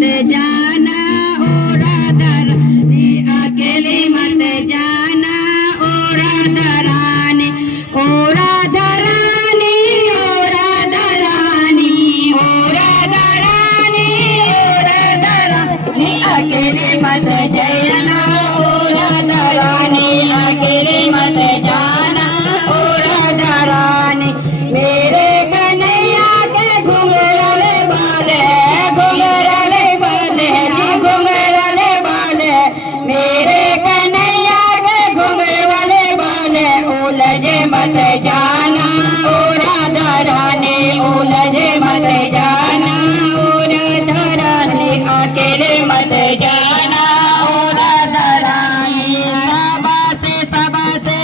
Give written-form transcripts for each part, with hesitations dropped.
मत जाना ओ राधा रानी, अकेले मत जाना ओ राधा रानी, ओ राधा रानी, ओ राधा रानी, ओ राधा रानी, ओ राधा रानी, अकेले मत जाना ओ राधा रानी, अकेले मत जाना ओ राधा रानी। मेरे कन्हैया के घुंघराले बाल है, घुंघराले बाल है जी, घुंघराले बाल है। मेरे कन्हैया के घुंघराले बाल है, उलझे मत जाना ओ राधा रानी, उलझे मत जाना ओ राधा रानी, अकेले मत जाना ओ राधा रानी। सबा से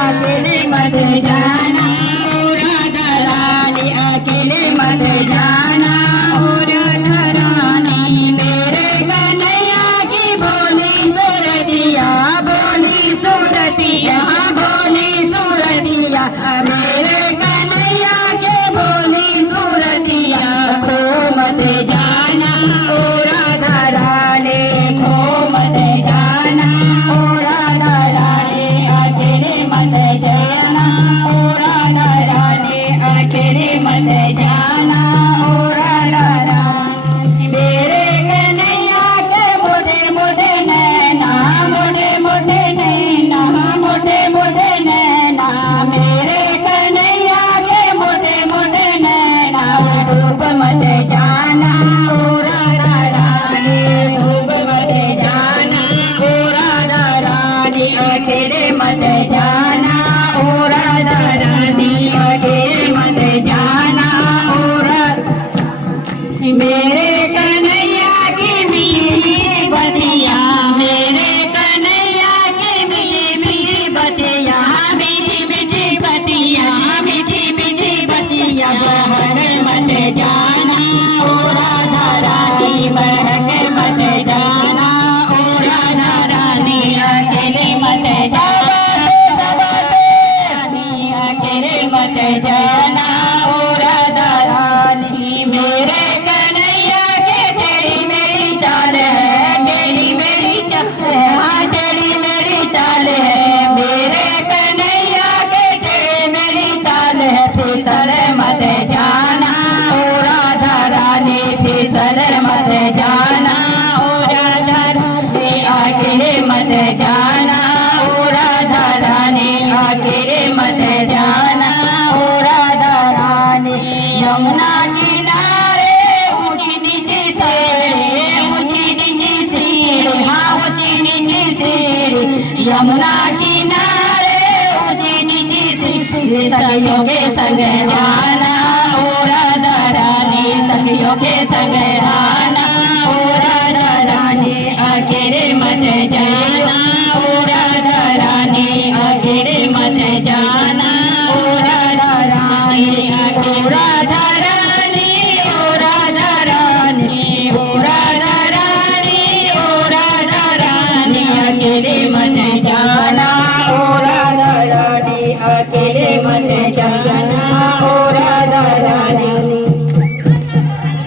अकेले मत जाना ओ राधा रानी, अकेले मत जाना ओ राधा रानी। मेरे कन्हैया की भोली सूरतिया, भोली सूरतिया, भोली सूरतिया, मेरे कन्हैया के भोली सूरतिया। खो मत जाना ओ राधा रानी, खो मत जाना ओ राधा रानी, अकेले मत जाना ओ राधा रानी, अकेले मत जाना ओ राधा रानी। मेरे कन्हैया के मोटे मोटे नैना, मोटे मोटे नैना, मोटे मोटे नैना, मेरे कन्हैया के मोटे मोटे नैना। डूब मत जाना ओ राधा रानी, डूब मत जाना ओ राधा रानी, अकेले मत जाना ओ राधा रानी, अकेले मत जाना ओ राधा। मेरे कन्हैया की मीठी बतिया, मेरे कन्हैया की मीठी मीठी बतिया, मीठी मीठी बतिया, मीठी मीठी बतिया। बहक मत जाना ओ राधा रानी, बहक मत जाना ओ राधा रानी, अकेले मत जाना अकेले मत जाना ओ राधा रानी। मेरे कन्हैया के तेरी मेरी चाल है, तेरी मेरी चाल है, हाँ तेरी मेरी चाल है। मेरे कन्हैया के तेरी मेरी चाल है। फिसल मत जाना ओ राधा रानी, फिसल मत जाना ओ राधा रानी, अकेले मत जाना ओ राधा रानी, अकेले मत जाना ओ राधा रानी। यमुना किनारे ऊंची नीची सीढ़ी, ऊंची नीची सीढ़ी, हाँ ऊंची नीची सीढ़ी। यमुना किनारे ऊंची नीची सीढ़ी, सखियों के संग जाना ओ राधा रानी, सखियों के संग आना ओ राधा रानी, अकेले मत जाना ओ राधा रानी, अकेले मत जाना ओ राधा रानी। ओ राधा रानी, ओ राधा रानी, ओ राधा रानी, ओ राधा रानी, अकेले